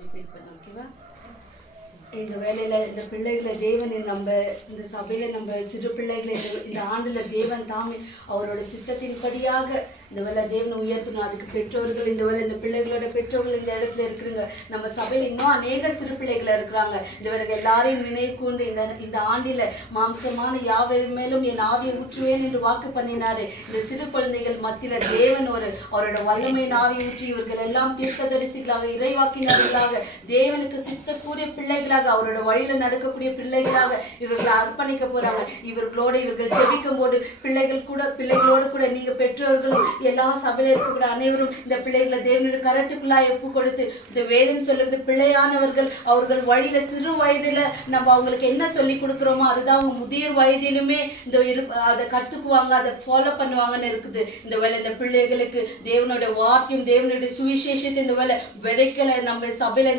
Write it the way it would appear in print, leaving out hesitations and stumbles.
Repeat பண்ண ஓகேவா? இந்த வேலையில இந்த பிள்ளைகளை தேவன் நம்ம இந்த சபையில நம்ம சிறு பிள்ளைகளை இந்த ஆண்டுல தேவன் தாமே அவரோட சித்தத்தின்படியாக இந்த வேலை தேவனை உயர்த்தணும். அதுக்கு பெற்றோர்கள் இந்த வேலை இந்த பிள்ளைகளோட பெற்றோர்கள் இந்த இடத்துல இருக்கிறாங்க. நம்ம சபையில இன்னும் அநேக சிறு பிள்ளைகள் இருக்கிறாங்க. இந்த வேலை எல்லாரையும் நினைவு கூண்டு இந்த ஆண்டில மாம்சமான யாவரின் மேலும் என் ஆவியை ஊற்றுவேன் என்று வாக்கு பண்ணினாரு. இந்த சிறு குழந்தைகள் மத்தியில தேவன் அவரோட வல்லமையின் ஆவியை ஊற்றி இவர்கள் எல்லாம் தீர்க்கதரிசிகளாக இறைவாக்கினர்களாக தேவனுக்கு சித்தக்கூடிய பிள்ளைகளாக அவரோட வழியில நடக்கக்கூடிய பிள்ளைகளாக இவர்களை அர்ப்பணிக்க போறாங்க. இவர்கள் ஜெபிக்கும் போது பிள்ளைகளோடு கூட நீங்க பெற்றோர்களும் எல்லா சபையில இருக்கக்கூடிய அனைவரும் இந்த பிள்ளைகளை தேவனுடைய கரத்துக்குள்ளாய் ஒப்பு கொடுத்து இந்த வேதம் சொல்லுறது பிள்ளையானவர்கள் அவர்கள் வழியில சிறு வயதுல நம்ம அவங்களுக்கு என்ன சொல்லி கொடுக்குறோமோ அதுதான் அவங்க முதிர் வயதிலுமே அதை கத்துக்குவாங்க, அதை ஃபாலோ பண்ணுவாங்கன்னு இருக்குது. இந்த வேலை இந்த பிள்ளைகளுக்கு தேவனோட வார்த்தையும் தேவனுடைய சுவிசேஷத்தை இந்த வேலை விதைக்கல நம்ம சபையில